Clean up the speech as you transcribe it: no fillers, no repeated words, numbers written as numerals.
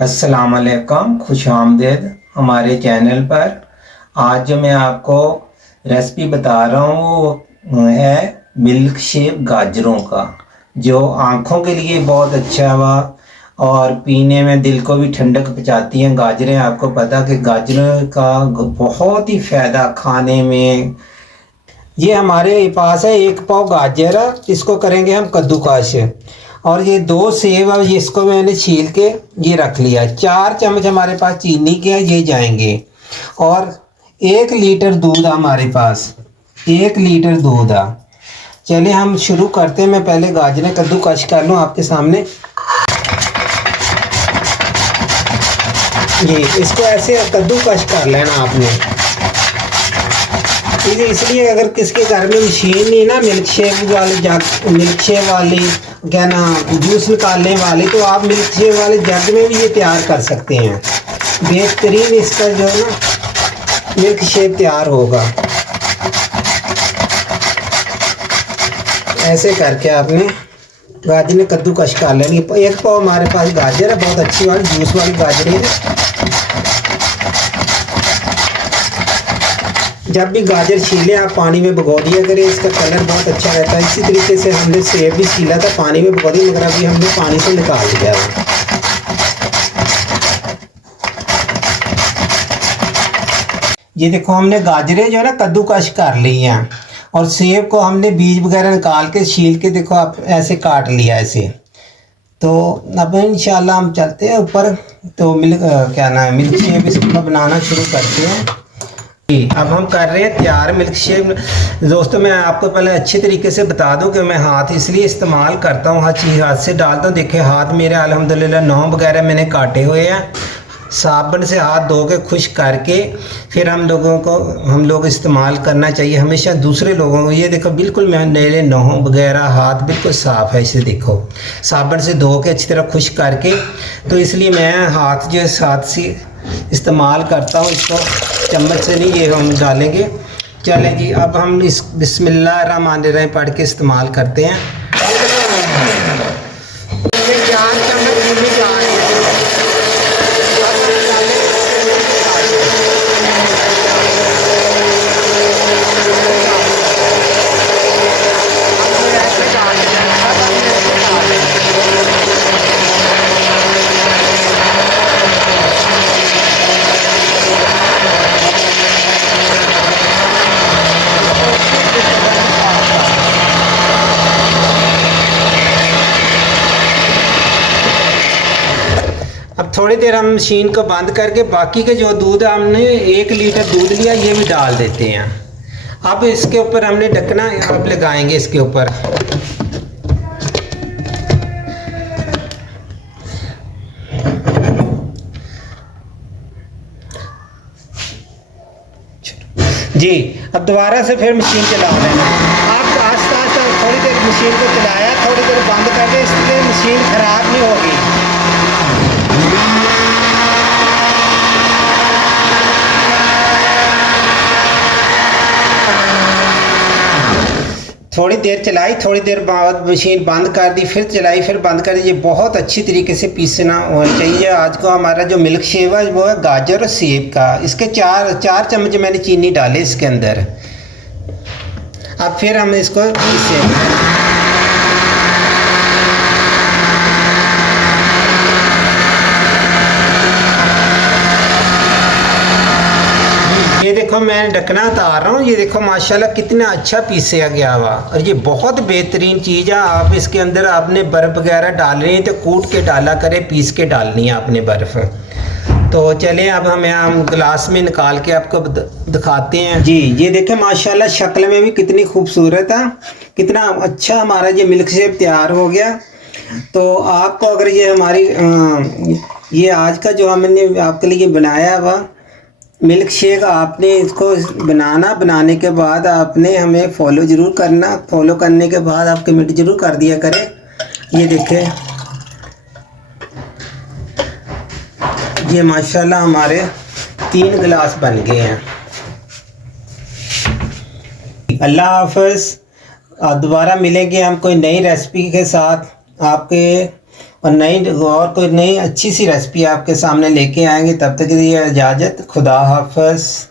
अस्सलाम वालेकुम, खुश आमदीद हमारे चैनल पर। आज जो मैं आपको रेसिपी बता रहा हूँ वो है मिल्क शेक गाजरों का, जो आँखों के लिए बहुत अच्छा हुआ और पीने में दिल को भी ठंडक पहुँचाती हैं। गाजरें, आपको पता कि गाजरों का बहुत ही फ़ायदा खाने में। ये हमारे पास है 1 पाव गाजर है, इसको करेंगे हम कद्दूकस। और ये 2 सेब है, इसको मैंने छील के ये रख लिया। 4 चम्मच हमारे पास चीनी के ये जाएंगे। और 1 लीटर दूध हमारे पास, 1 लीटर दूध है। चलिए हम शुरू करते हैं। मैं पहले गाजरें कद्दूकस कर लूँ आपके सामने। ये इसको ऐसे कद्दूकस कर लेना आपने। इसलिए अगर किसके घर में मशीन नहीं ना मिल्क शेक वाली मिल्क शेक वाली क्या ना जूस निकालने वाली, तो आप मिल्क शेक वाले जग में भी ये तैयार कर सकते हैं। बेहतरीन इसका जो है ना मिल्क शेक तैयार होगा। ऐसे करके आपने गाजर कद्दूकस कर लेंगे। 1 पाव हमारे पास गाजर है, बहुत अच्छी वाली जूस वाली गाजर है। जब भी गाजर छीलें आप पानी में भिगो दिया करें, इसका कलर बहुत अच्छा रहता है। इसी तरीके से हमने सेब भी छीला था, पानी में भिगो दिया, मगर अभी हमने पानी से निकाल दिया है। ये देखो हमने गाजरें जो है ना कद्दूकस कर ली हैं, और सेब को हमने बीज वगैरह निकाल के छील के देखो आप ऐसे काट लिया ऐसे। तो अब इंशाल्लाह हम चलते हैं ऊपर। तो मिल्क शेक इसका बनाना शुरू करते हैं। अब हम कर रहे हैं तैयार मिल्क शेक। दोस्तों, मैं आपको पहले अच्छे तरीके से बता दूं कि मैं हाथ इसलिए इस्तेमाल करता हूँ, हर चीज़ हाथ से डालता हूँ। देखिए हाथ मेरे अल्हम्दुलिल्लाह नौं वगैरह मैंने काटे हुए हैं। साबुन से हाथ धो के खुश करके फिर हम लोग इस्तेमाल करना चाहिए हमेशा दूसरे लोगों को। ये देखो बिल्कुल मेरे नौं वगैरह हाथ बिल्कुल साफ़ है। इसे देखो साबुन से धो के अच्छी तरह खुश करके, तो इसलिए मैं हाथ जो है हाथ से इस्तेमाल करता हूँ। इसको चम्मच से नहीं, ये हम डालेंगे। चलें जी, अब हम इस बिस्मिल्लाहिर्रहमानिर्रहीम पढ़ के इस्तेमाल करते हैं। 4 चम्मच चीनी डाल अब थोड़ी देर हम मशीन को बंद करके बाकी के जो दूध हमने 1 लीटर दूध लिया ये भी डाल देते हैं। अब इसके ऊपर हमने ढकना अब लगाएंगे इसके ऊपर। जी, अब दोबारा से फिर मशीन चला लेना। आप आस्ते आस्ते थोड़ी देर मशीन को चलाया, थोड़ी देर बंद कर दे, इसलिए मशीन ख़राब नहीं होगी। थोड़ी देर चलाई, थोड़ी देर बाद मशीन बंद कर दी, फिर चलाई, फिर बंद कर दी। ये बहुत अच्छी तरीके से पीसना होना चाहिए। आज को हमारा जो मिल्क शेक है वो है गाजर और सेब का। इसके 4 चम्मच मैंने चीनी डाले इसके अंदर। अब फिर हम इसको पीसेंगे। ये देखो मैं ढकना उतार रहा हूँ। ये देखो माशाल्लाह कितना अच्छा पीसा गया हुआ, और ये बहुत बेहतरीन चीज़ है। आप इसके अंदर आपने बर्फ़ वगैरह डालनी है तो कूट के डाला करें, पीस के डालनी है आपने बर्फ़। तो चलें अब हम गिलास में निकाल के आपको दिखाते हैं। जी, ये देखें माशाल्लाह शक्ल में भी कितनी खूबसूरत है, कितना अच्छा हमारा ये मिल्क शेक तैयार हो गया। तो आपको अगर ये हमारी ये आज का जो हमने आपके लिए बनाया हुआ मिल्क शेक, आपने इसको बनाने के बाद आपने हमें फॉलो ज़रूर करना। फॉलो करने के बाद आप कमेंट ज़रूर कर दिया करें। ये देखें, ये माशाल्लाह हमारे 3 गिलास बन गए हैं। अल्लाह हाफ़िज़। दोबारा मिलेंगे हम कोई नई रेसिपी के साथ। आपके और और कोई नई अच्छी सी रेसिपी आपके सामने लेके आएंगे। तब तक के लिए इजाज़त, खुदा हाफ़िज़।